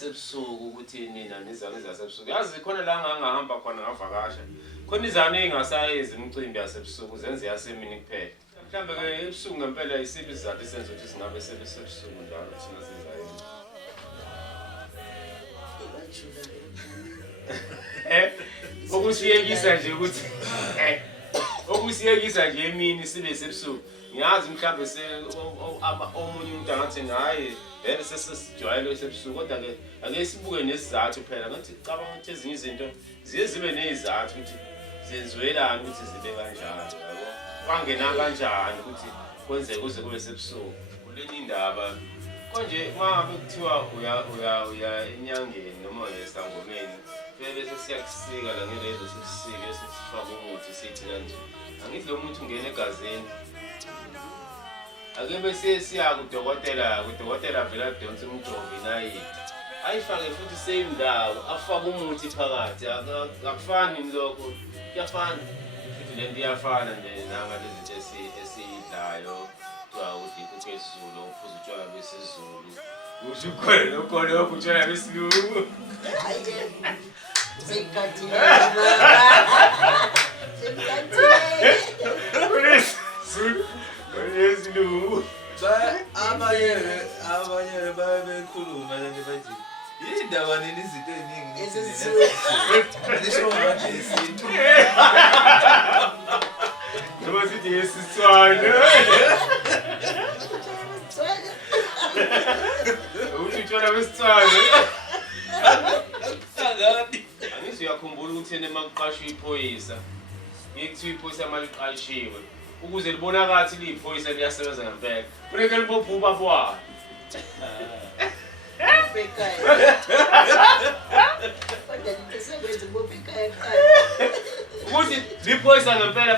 yasebusuku ukuthi nina nizane zasebusuku yazi khona la ngangahamba khona ngavakasha khona izane engasayenzi imicimbi yasebusuku zenze yasemini kuphela mhlambe ke ebusuku ngempela isiphi isizathu esenza ukuthi singabe sebesebusuku njalo thina senzayo okusiyekisa nje ukuthi okusiyekisa nje emini sibe sebusuku ngiyazi mhlambe omunye umuntu angathi hayi vele sesijwayele sebusuku kodwa ke ake sibuke nesizathu phela ngathi cabanga ukuthi ezinye izinto ziye zibe nezizathu ukuthi zenziwelani ukuthi zibe kanjalo yabo kwangena kanjani ukuthi kwenzeke kuze kube sebusuku kuleni indaba konje mangabe kuthiwa uya enyangeni noma esangomeni bese siyakusika la ngelezo sisike sifaka umuthi sithi kanje angithi lo muntu ungena egazini ake bese siya kudokotela vela donse umjovi nayi ayifake futhi same ndawo afaka umuthi phakathi akufani lokho kuyafana futhi lento iyafana nanga lezi zinto esiyidlayo kwa ukuthi kukezulu ufuza utshwala besizulu usho ukhona lokho utshwala besilungu Yesu abanye babekhuluma nje bathi indaba nini izinto eziningi nisho ngathi isintu noma sithi yesitswana utshwala besitswana angithi uyakhumbula ukuthi emakuqashwa iphoyisa ngikuthiwa iphoyisa maliqashiwe ukuze libonakala ukuthi liyiphoyisa liyasebenza ngempela funeka libophe ubaba walo ukuthi liphoyisa ngempela